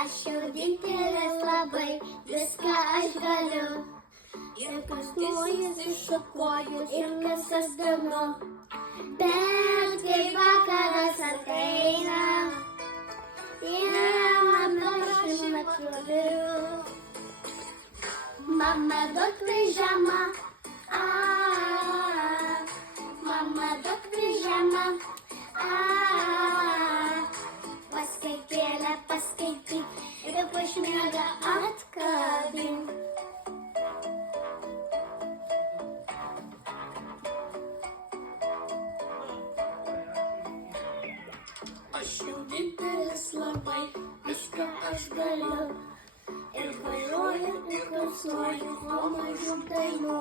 Aš jau didelis labai, viską aš galiu. Ir kas nuojas iššukuoju, ir kas aš ganu. Bet kai vakaras ateina, vieną prašymą turiu. Mama, duok pižamą, mama, duok pižamą, paskaitėlę paskaityk ir pašmiegą atkabink. Aš jau didelis labai, viską aš galiu. Ir važiuoju, ir klausuoju nuo mažų dainų.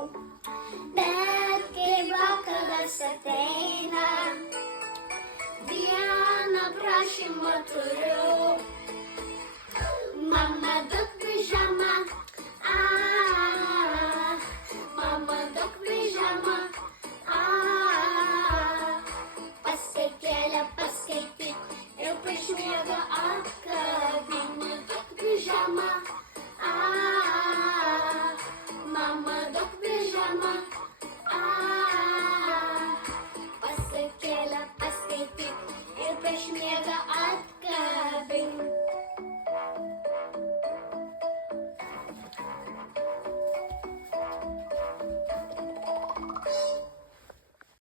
Bet kai vakaras ateina, vieną prašymą turiu.